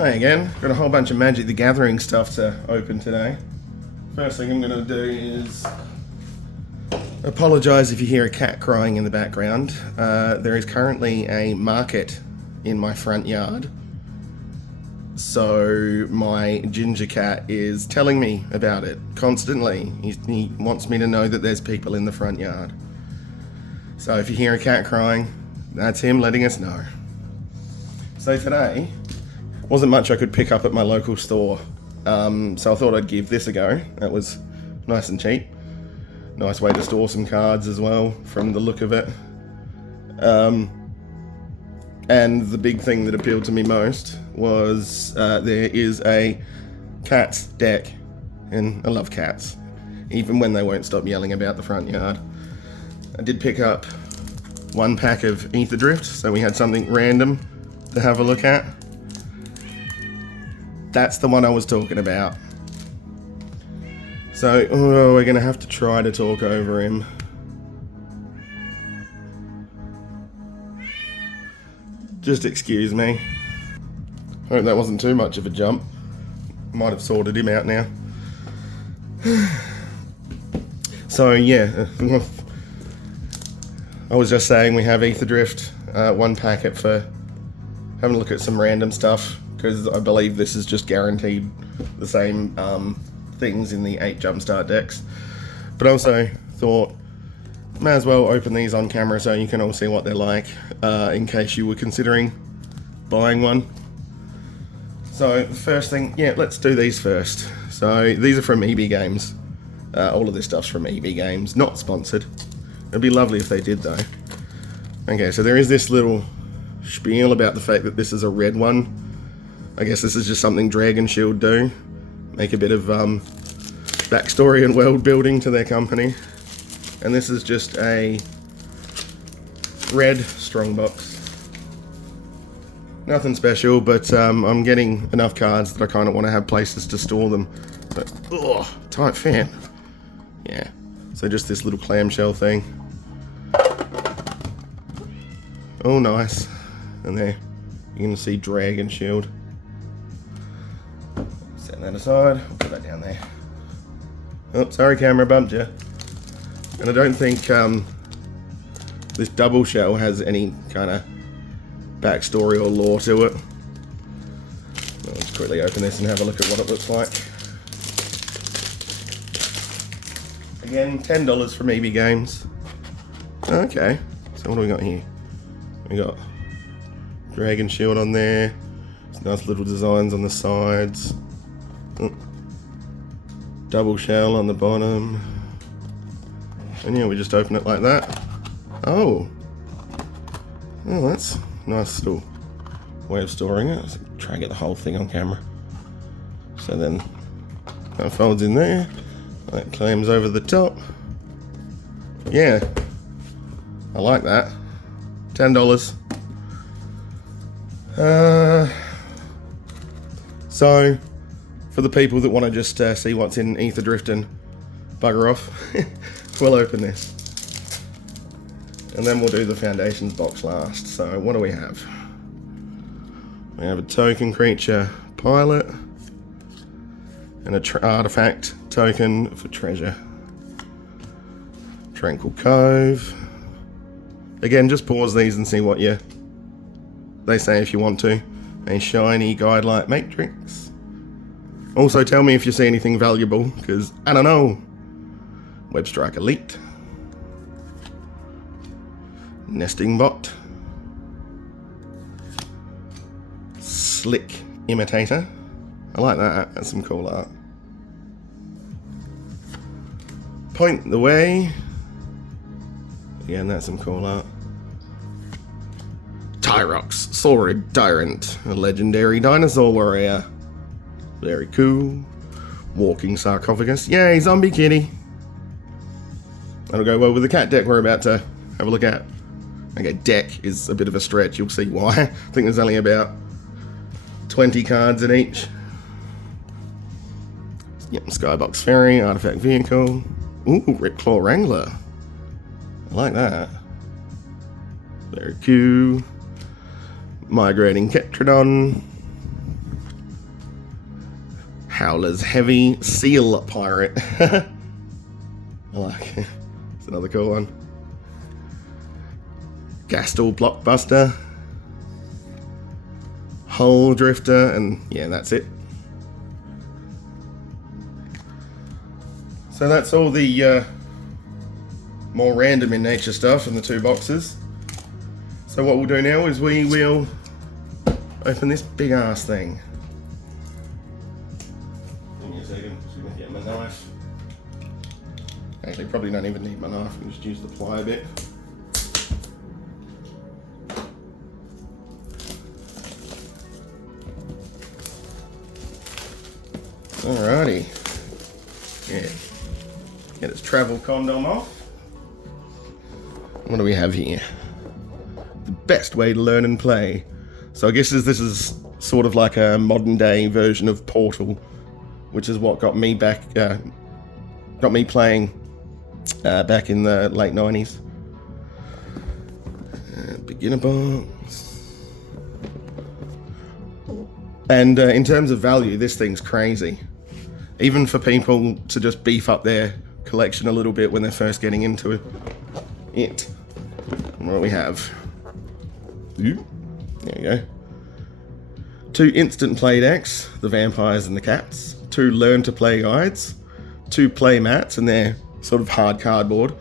Hi again, got a whole bunch of Magic the Gathering stuff to open today. First thing I'm going to do is apologise if you hear a cat crying in the background. There is currently a market in my front yard, so my ginger cat is telling me about it constantly. He wants me to know that there's people in the front yard. So if you hear a cat crying, that's him letting us know. So today, wasn't much I could pick up at my local store, so I thought I'd give this a go. That was nice and cheap. Nice way to store some cards as well, from the look of it. And the big thing that appealed to me most was there is a cats deck, and I love cats, even when they won't stop yelling about the front yard. I did pick up one pack of Aetherdrift, so we had something random to have a look at. That's the one I was talking about. So, we're going to have to try to talk over him. Just excuse me. Hope that wasn't too much of a jump. Might have sorted him out now. So, yeah. I was just saying we have Aetherdrift, one packet for having a look at some random stuff, because I believe this is just guaranteed the same things in the 8 Jumpstart decks. But also thought, may as well open these on camera so you can all see what they're like, in case you were considering buying one. So the first thing, let's do these first. So these are from EB Games. All of this stuff's from EB Games, not sponsored. It'd be lovely if they did though. Okay, so there is this little spiel about the fact that this is a red one. I guess this is just something Dragon Shield do. Make a bit of backstory and world building to their company. And this is just a red Strongbox. Nothing special, but I'm getting enough cards that I kind of want to have places to store them. But, tight fan. Yeah, so just this little clamshell thing. Oh, nice. And there, you can see Dragon Shield. Set that aside, I'll put that down there. Oh, sorry camera, bumped you. And I don't think this double shell has any kind of backstory or lore to it. I'll just quickly open this and have a look at what it looks like. Again, $10 from EB Games. Okay, so what do we got here? We got Dragon Shield on there. Some nice little designs on the sides. Double shell on the bottom. And yeah, we just open it like that. Oh, that's a nice little way of storing it. Let's try and get the whole thing on camera. So then that folds in there. That clams over the top. Yeah, I like that. $10. So, for the people that want to just see what's in Aetherdrift and bugger off, we'll open this. And then we'll do the Foundations box last. So, what do we have? We have a token creature pilot and an artifact token for treasure. Tranquil Cove. Again, just pause these and see what they say if you want to. A shiny Guidelight Matrix. Also tell me if you see anything valuable, because I don't know. Webstrike Elite. Nesting Bot. Slick Imitator. I like that, that's some cool art. Point the Way. Again, that's some cool art. Tyrox, Saurid Tyrant, a legendary dinosaur warrior. Very cool. Walking Sarcophagus. Yay, Zombie Kitty. That'll go well with the cat deck we're about to have a look at. Okay, deck is a bit of a stretch, you'll see why. I think there's only about 20 cards in each. Yep, Skybox Ferry, Artifact Vehicle. Ooh, Ripclaw Wrangler. I like that. Very cool. Migrating Ketrodon. Howler's Heavy Seal Pirate. I like it. It's another cool one. Gastel Blockbuster. Hull Drifter, and yeah, that's it. So that's all the more random in nature stuff in the 2 boxes. So what we'll do now is we will open this big ass thing. Give me a second, just gonna get my knife. Actually, probably don't even need my knife, I can just use the ply a bit. Alrighty. Yeah. Get its travel condom off. What do we have here? The best way to learn and play. So I guess this is sort of like a modern day version of Portal, which is what got me playing back in the late 90s. Beginner box. And in terms of value, this thing's crazy. Even for people to just beef up their collection a little bit when they're first getting into it. What do we have? There you go. 2 instant play decks, the vampires and the cats. 2 learn to play guides. 2 play mats, and they're sort of hard cardboard.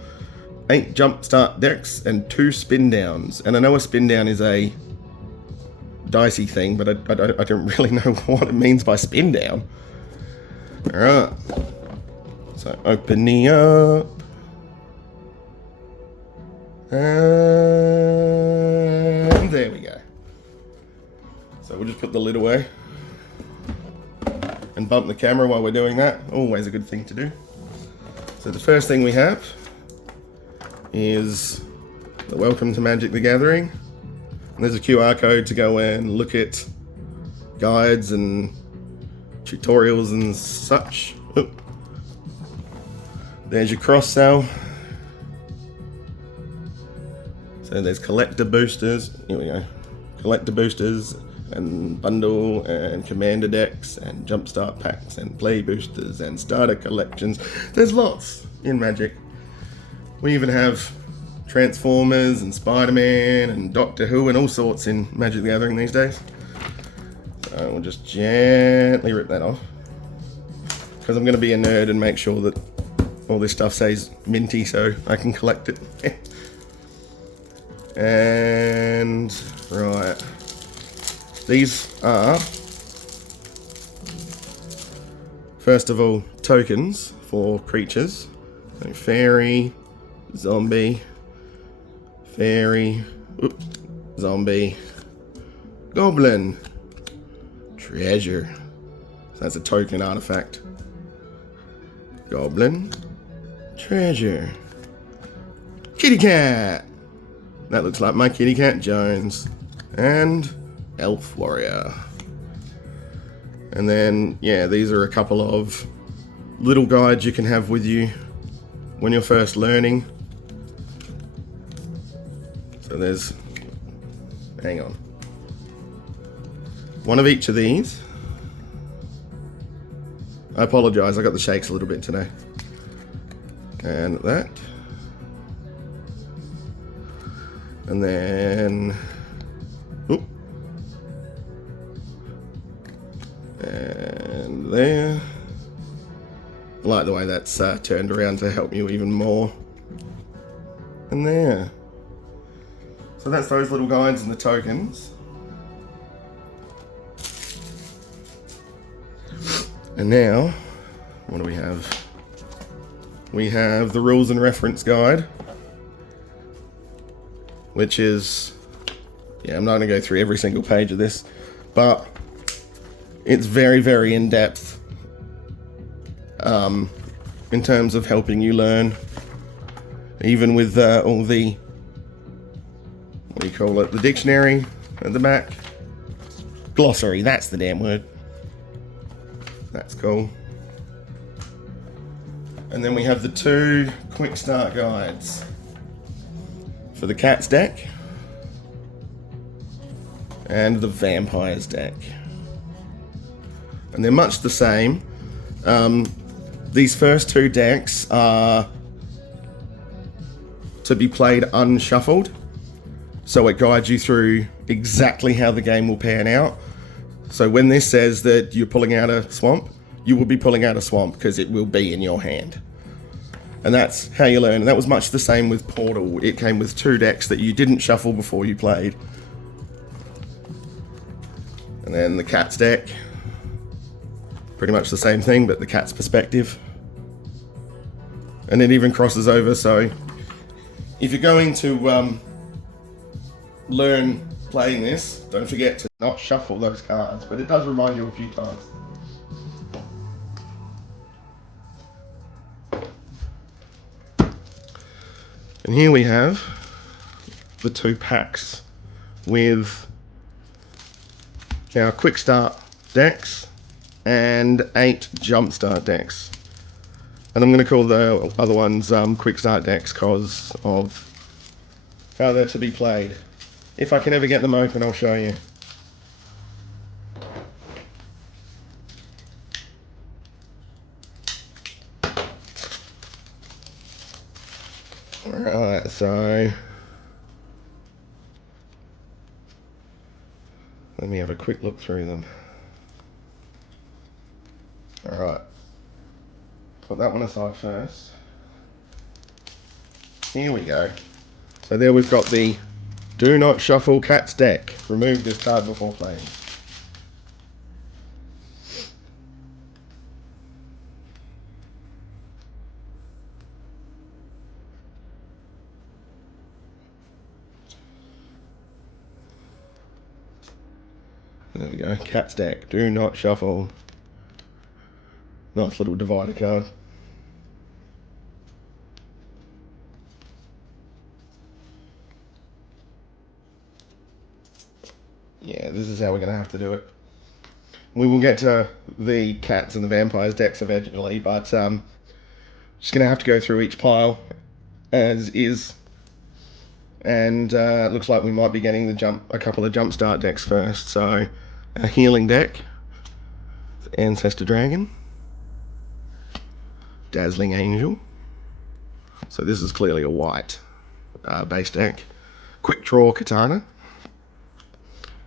8 jump start decks and 2 spin downs. And I know a spin down is a dicey thing, but I don't really know what it means by spin down. Alright, so opening up, and there we go. So we'll just put the lid away and bump the camera while we're doing that, always a good thing to do. So the first thing we have is the Welcome to Magic the Gathering. And there's a QR code to go and look at guides and tutorials and such. Oop. There's your cross sell. So there's collector boosters. Here we go. Collector boosters and bundle and commander decks and jumpstart packs and play boosters and starter collections. There's lots in Magic. We even have Transformers and Spider-Man and Doctor Who and all sorts in Magic the Gathering these days. So we'll just gently rip that off, because I'm going to be a nerd and make sure that all this stuff stays minty so I can collect it. And right, these are, first of all, tokens for creatures. So fairy, zombie, fairy, zombie, goblin, treasure. So that's a token artifact. Goblin, treasure, kitty cat. That looks like my kitty cat Jones. And elf warrior. And then, yeah, these are a couple of little guides you can have with you when you're first learning. So there's, hang on, one of each of these. I apologise, I got the shakes a little bit today. And that. And then, oop. And there. I like the way that's turned around to help you even more. And there. So that's those little guides and the tokens. And now, what do we have? We have the rules and reference guide, which is, yeah, I'm not going to go through every single page of this, but it's very, very in-depth in terms of helping you learn, even with all the, what do you call it, the dictionary at the back. Glossary, that's the damn word. That's cool. And then we have the 2 quick start guides for the Cats deck and the Vampires deck. And they're much the same, These first two decks are to be played unshuffled, so it guides you through exactly how the game will pan out. So when this says that you're pulling out a swamp, you will be pulling out a swamp because it will be in your hand. And that's how you learn. And that was much the same with Portal. It came with two decks that you didn't shuffle before you played. And then the Cat's deck. Pretty much the same thing, but the Cat's perspective. And it even crosses over, so if you're going to learn playing this, don't forget to not shuffle those cards, but it does remind you a few times. And here we have the two packs with our quick start decks and 8 jumpstart decks. And I'm going to call the other ones quick start decks because of how they're to be played. If I can ever get them open, I'll show you. Alright, so let me have a quick look through them. Alright, put that one aside first. Here we go. So there we've got the Do Not Shuffle Cat's deck. Remove this card before playing. There we go, Cat's deck. Do not shuffle. Nice little divider card. Yeah, this is how we're going to have to do it. We will get to the cats and the vampires decks eventually, but just going to have to go through each pile as is. And it looks like we might be getting a couple of jumpstart decks first. So a healing deck, Ancestor Dragon, Dazzling Angel. So this is clearly a white base deck. Quick Draw Katana,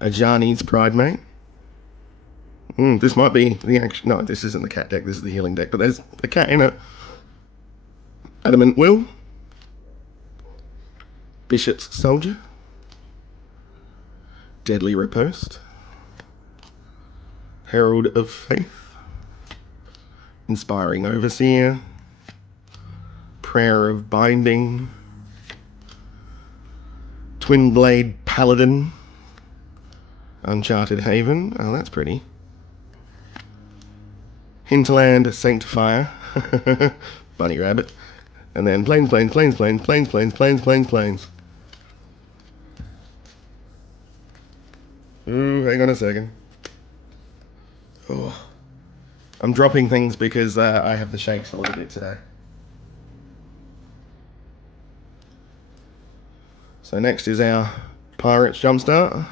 Ajani's Pridemate. This might be the action. No, this isn't the cat deck. This is the healing deck. But there's a cat in it. Adamant Will, Bishop's Soldier, Deadly Riposte, Herald of Faith, Inspiring Overseer, Prayer of Binding, Twin Blade Paladin, Uncharted Haven. Oh, that's pretty. Hinterland Sanctifier, Bunny Rabbit, and then Plains. Ooh, hang on a second. Oh, I'm dropping things because I have the shakes a little bit today. So next is our Pirates Jumpstart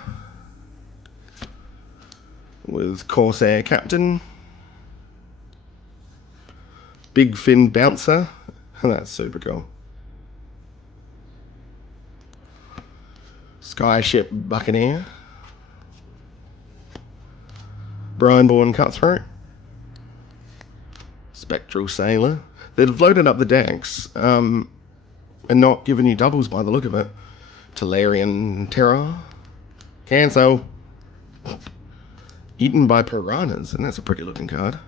with Corsair Captain, Big Fin Bouncer, and that's super cool. Skyship Buccaneer, Brineborn Cutthroat, Spectral Sailor. They've loaded up the decks and not given you doubles by the look of it. Talarian Terror, Canso, Eaten by Piranhas, and that's a pretty looking card.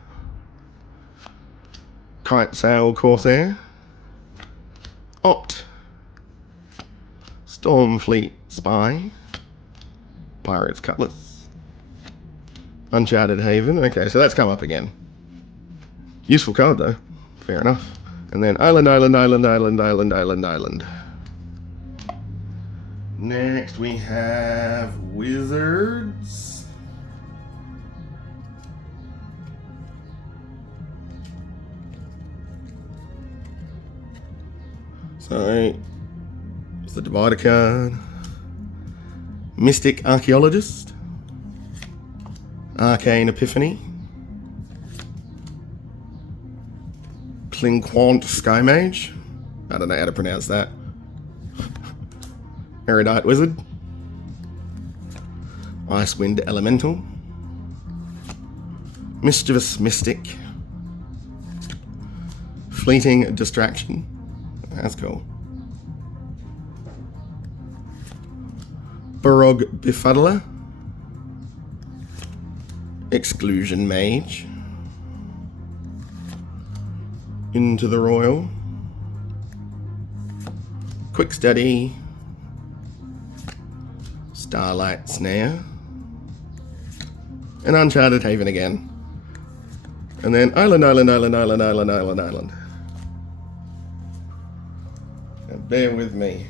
Kite Sail Corsair, Opt, Stormfleet Spy, Pirate's Cutlass, Uncharted Haven. Okay, so that's come up again. Useful card though, fair enough. And then Island. Next we have Wizards. So, it's the Divider card. Mystic Archaeologist, Arcane Epiphany, Clinquant Sky Mage. I don't know how to pronounce that. Erudite Wizard. Icewind Elemental. Mischievous Mystic. Fleeting Distraction. That's cool. Barog Befuddler. Exclusion Mage. Into the Royal. Quick Study. Starlight Snare. And Uncharted Haven again. And then Island. Now bear with me.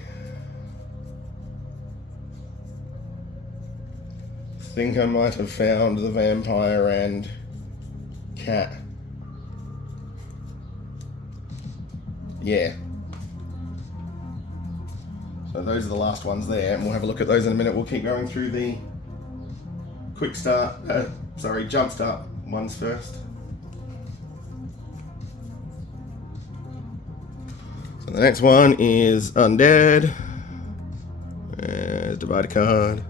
I think I might have found the vampire and cat. Yeah. So those are the last ones there, and we'll have a look at those in a minute. We'll keep going through the jump start ones first. So the next one is Undead. Divide a card.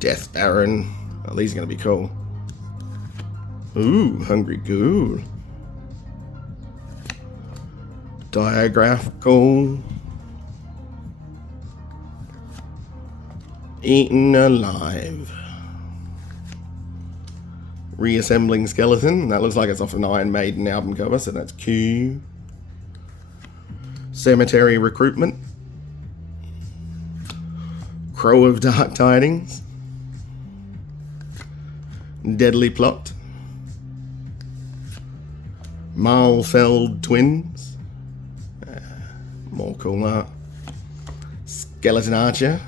Death Baron. Oh, these are going to be cool. Ooh, Hungry Ghoul. Diagraphical. Eaten Alive. Reassembling Skeleton. That looks like it's off an Iron Maiden album cover, so that's cute. Cemetery Recruitment. Crow of Dark Tidings. Deadly Plot. Marlfeld Twins. More cool art. Skeleton Archer.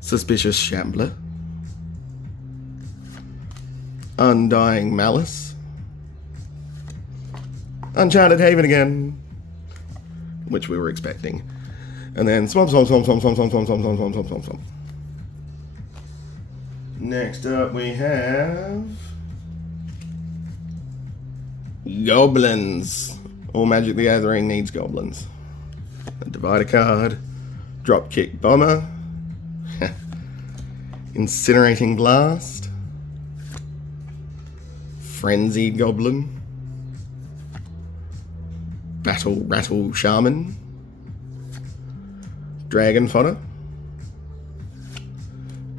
Suspicious Shambler. Undying Malice. Uncharted Haven again, which we were expecting. And then swamp. Next up we have Goblins. All Magic the Gathering needs goblins. Divide a card. Dropkick Bomber. Incinerating Blast. Frenzied Goblin. Battle Rattle Shaman. Dragon Fodder.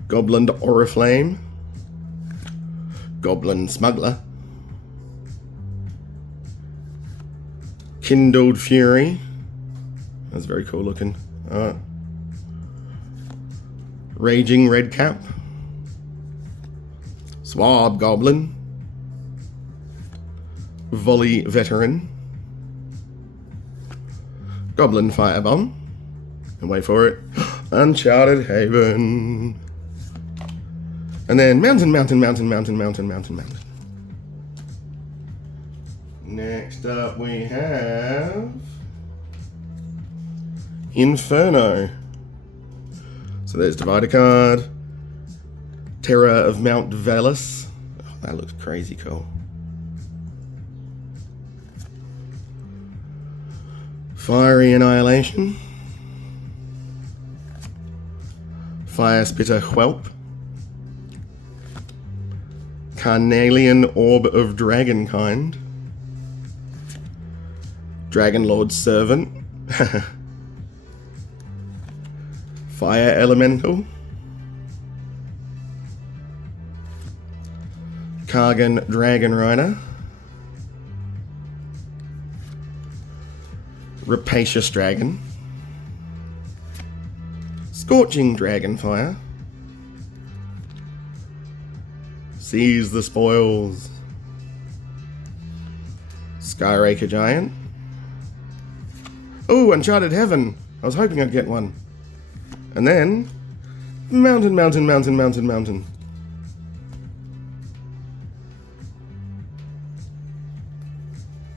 Goblin Oriflame. Goblin Smuggler. Kindled Fury. That's very cool looking. Raging Redcap. Swab Goblin. Volley Veteran. Goblin Firebomb. And wait for it. Uncharted Haven. And then Mountain. Next up we have Inferno. So there's Divide a card. Terror of Mount Valus. Oh, that looks crazy cool. Fiery Annihilation. Fire Spitter Whelp. Carnelian Orb of Dragonkind. Dragon Lord's Servant. Fire Elemental. Kargan Dragon Rider. Rapacious Dragon. Scorching Dragonfire. Seize the Spoils. Skyraker Giant. Oh, Uncharted Heaven. I was hoping I'd get one. And then Mountain.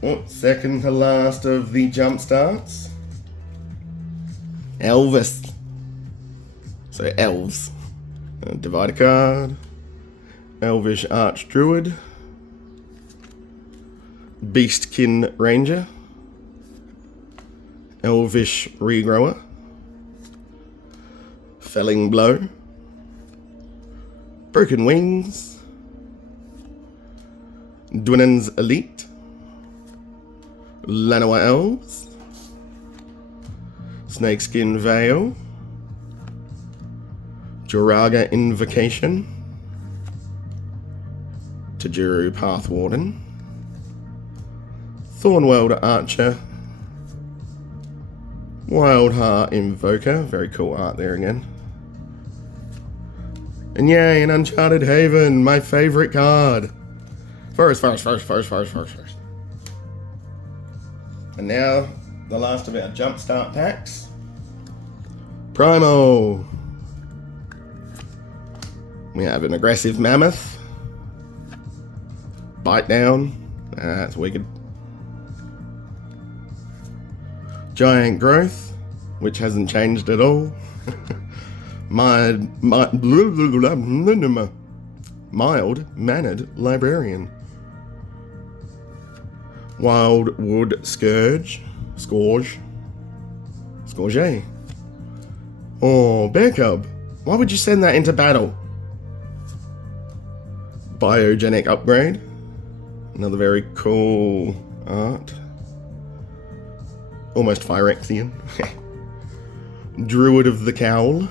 Oh, second to last of the jump starts. Elvis. So elves. Divide a card. Elvish Archdruid. Beastkin Ranger, Elvish Regrower, Felling Blow, Broken Wings, Dwinnen's Elite, Lanoa Elves, Snakeskin Veil, Juraga Invocation, Tajuru Pathwarden, Thornweld Archer, Wildheart Invoker, very cool art there again. And yay, an Uncharted Haven, my favourite card. First. And now, the last of our Jumpstart packs. Primo. We have an Aggressive Mammoth. Bite Down. That's wicked. Giant Growth, which hasn't changed at all. Mild-mannered Librarian. Wildwood Scourge. Scourge. Oh, Bear Cub. Why would you send that into battle? Biogenic Upgrade. Another very cool art. Almost Phyrexian. Druid of the Cowl.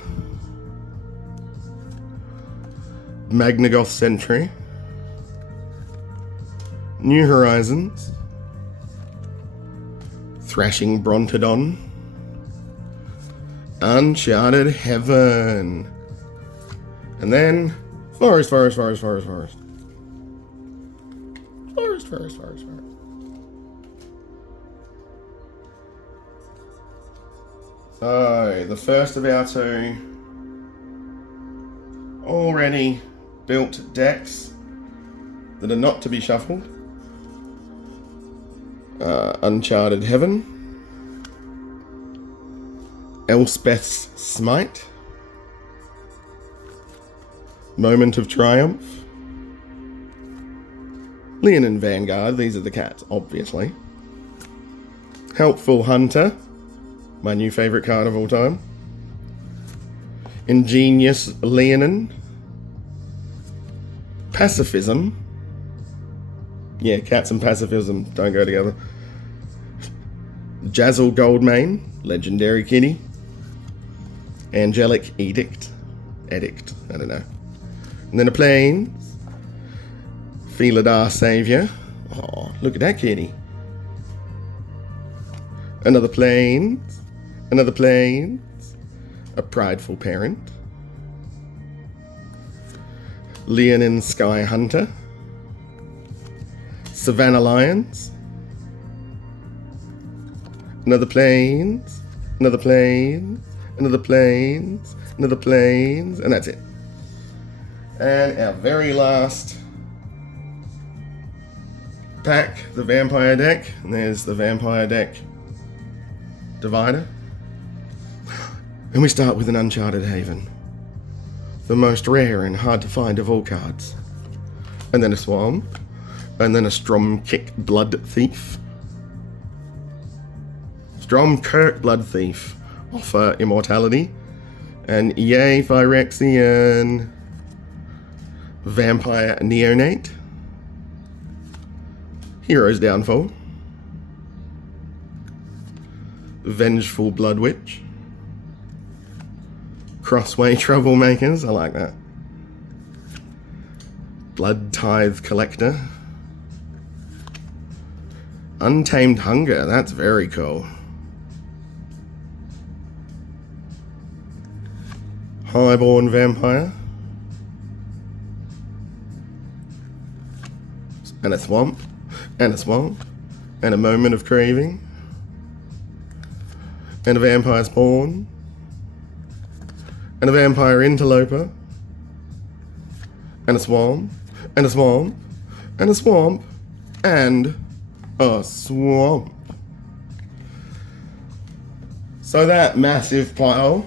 Magnagoth Sentry. New Horizons. Thrashing Brontodon. Uncharted Heaven. And then Forest. So, the first of our two already built decks that are not to be shuffled. Uncharted Heaven. Elspeth's Smite. Moment of Triumph. Leonin Vanguard, these are the cats, obviously. Helpful Hunter, my new favourite card of all time. Ingenious Leonin. Pacifism. Yeah, cats and pacifism don't go together. Jazzle Goldmane, legendary kitty. Angelic Edict, I don't know. And then a Plains. Feeladar Saviour. Oh, look at that kitty. Another Plains. A Prideful Parent. Leonin Sky Hunter. Savannah Lions. Another Plains. And that's it. And our very last pack, the Vampire deck. And there's the Vampire deck divider. And we start with an Uncharted Haven. The most rare and hard to find of all cards. And then a Swamp. And then a Stromkick Blood Thief. Stromkirk Blood Thief. Offer immortality. And yay, Phyrexian. Vampire Neonate. Hero's Downfall. Vengeful Blood Witch. Crossway Troublemakers, I like that. Blood Tithe Collector. Untamed Hunger, that's very cool. Highborn Vampire. And a Swamp. And a Moment of Craving. And a Vampire Spawn. And a Vampire Interloper. And a Swamp. And a Swamp. So that massive pile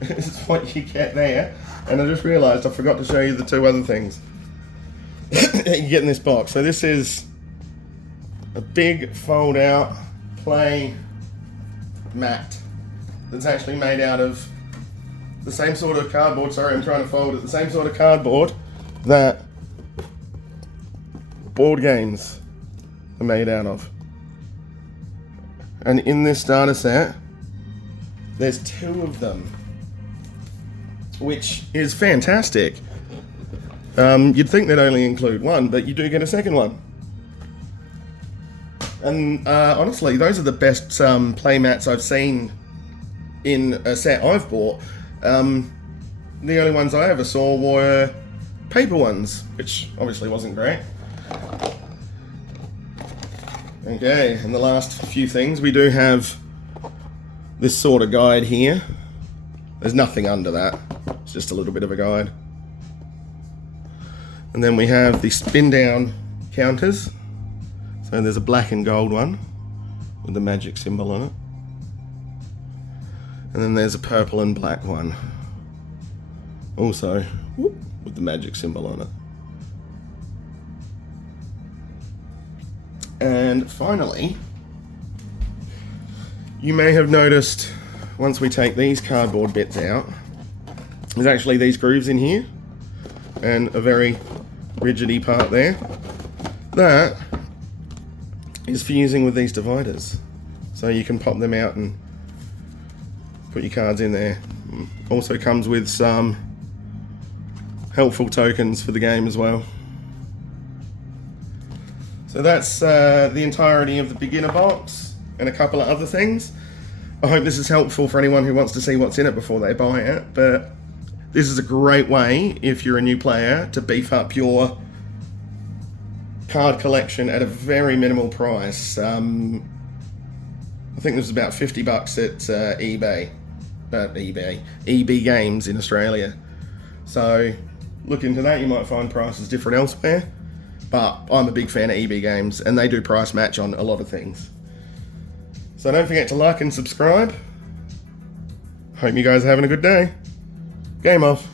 is what you get there. And I just realised I forgot to show you the two other things that you get in this box. So this is a big fold out play mat that's actually made out of the same sort of cardboard, sorry I'm trying to fold it, the same sort of cardboard that board games are made out of. And in this starter set, there's 2 of them, which is fantastic. You'd think they'd only include 1, but you do get a second one. And honestly, those are the best play mats I've seen in a set I've bought. The only ones I ever saw were paper ones, which obviously wasn't great. Okay, and the last few things, we do have this sort of guide here. There's nothing under that, it's just a little bit of a guide. And then we have the spin down counters. So there's a black and gold one with the magic symbol on it. And then there's a purple and black one, also with the magic symbol on it. And finally, you may have noticed once we take these cardboard bits out, there's actually these grooves in here and a very rigidy part there. That is for using with these dividers. So you can pop them out and put your cards in there. Also comes with some helpful tokens for the game as well. So that's the entirety of the beginner box and a couple of other things. I hope this is helpful for anyone who wants to see what's in it before they buy it, but this is a great way, if you're a new player, to beef up your card collection at a very minimal price. I think this was about $50 at EB Games in Australia. So look into that, you might find prices different elsewhere. But I'm a big fan of EB Games, and they do price match on a lot of things. So don't forget to like and subscribe. Hope you guys are having a good day. Game off.